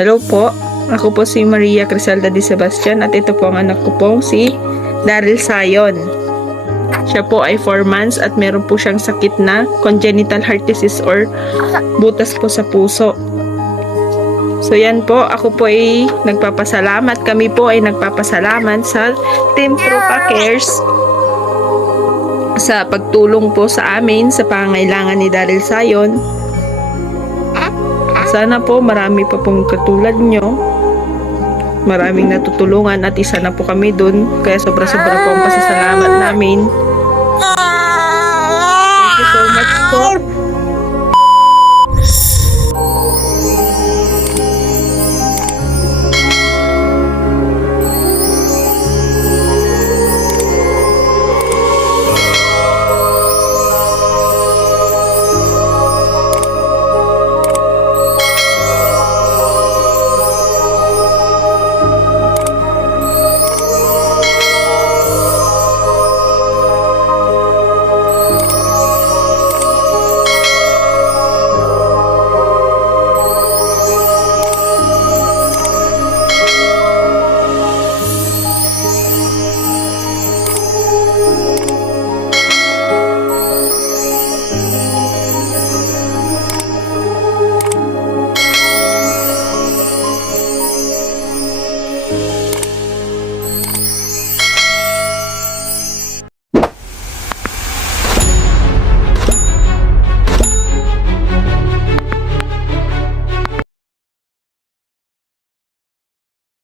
Hello po, ako po si Maria Criselda de Sebastian at ito po ang anak ko pong si Daryl Sayon. Siya po ay 4 months at meron po siyang sakit na congenital heart disease or butas po sa puso. So yan po, ako po ay nagpapasalamat, kami po ay nagpapasalamat sa Team Trupa Cares sa pagtulong po sa amin sa pangangailangan ni Daryl Sayon. Sana po marami pa pong katulad nyo. Maraming natutulungan at isa na po kami dun. Kaya sobra-sobra po ang pasasalamat namin. Thank you so much po.